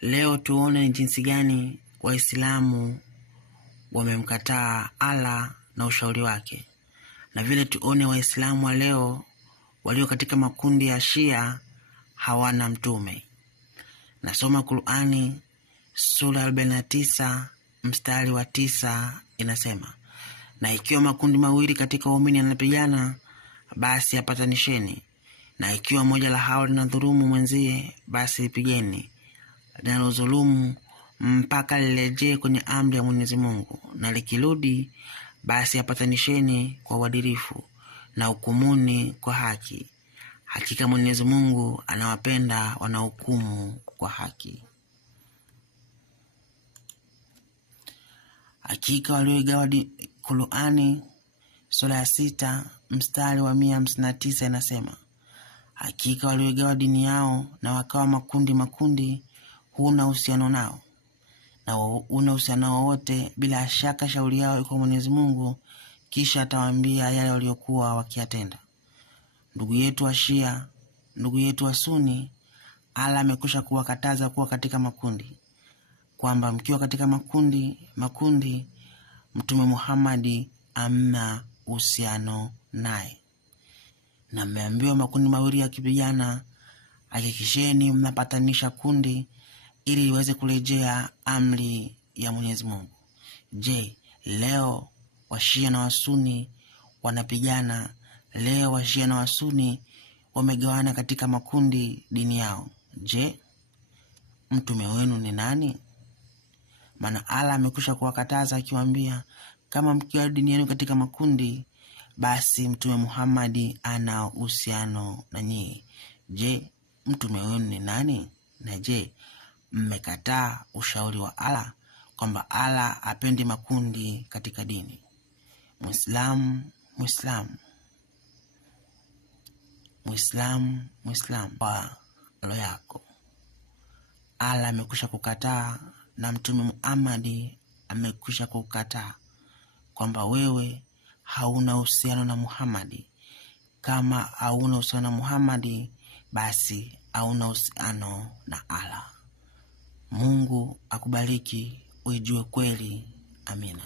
Leo tuone jinsi gani Waislamu wamemkataa Allah na ushauri wake, na vile tuone Waislamu wa leo walio katika makundi ya Shia hawana mtume. Nasoma Qur'ani sura 49 mstari wa 9 inasema, na ikiwa makundi mawili katika waumini yanapigana, basi yapatanisheni, na ikiwa moja la hao linadhulumu mwenzie, basi lipigeni linalodhulumu mpaka lirejee kwenye amri ya Mwenyezi Mungu, na likirudi basi yapatanisheni kwa uadilifu na hukumuni kwa haki. Hakika Mwenyezi Mungu anawapenda wanaohukumu kwa haki. Hakika walioigawa Qur'ani sura ya 6 mstari wa 159 inasema, hakika walioigawa dini yao na wakawa makundi, huna uhusiano nao na una uhusiano wowote, bila shaka shauri yao iko Mwenyezi Mungu, kisha atawaambia yale waliokuwa wakiyatenda. Ndugu yetu wa Shia, ndugu yetu wa Sunni, Allah amekwisha kuwakataza kuwa katika makundi, kwamba mkiwa katika makundi Mtume Muhammad amna uhusiano naye, na mmeambiwa makundi mawili yakipigana, hakikisheni mnapatanisha kundi ili iweze kurejea amri ya Mwenyezi Mungu. Je, leo Washia na Wasuni wanapigana? Leo Washia na Wasuni wamegawana katika makundi dini yao. Je, mtume wenu ni nani? Maana Allah amekwisha kuwakataza akiwaambia, kama mkiwa dini yenu katika makundi, basi Mtume Muhammad ana uhusiano na nyinyi. Je, mtume wenu ni nani? Na je, mmekataa ushauri wa Allah kwamba Allah hapendi makundi katika dini? Muislamu kwa roho yako, Allah amekwisha kukataa na Mtume Muhammad amekwisha kukataa kwamba wewe hauna uhusiano na Muhammad. Kama hauna uhusiano na Muhammad, basi hauna uhusiano na Allah. Mungu akubariki uijue kweli. Amina.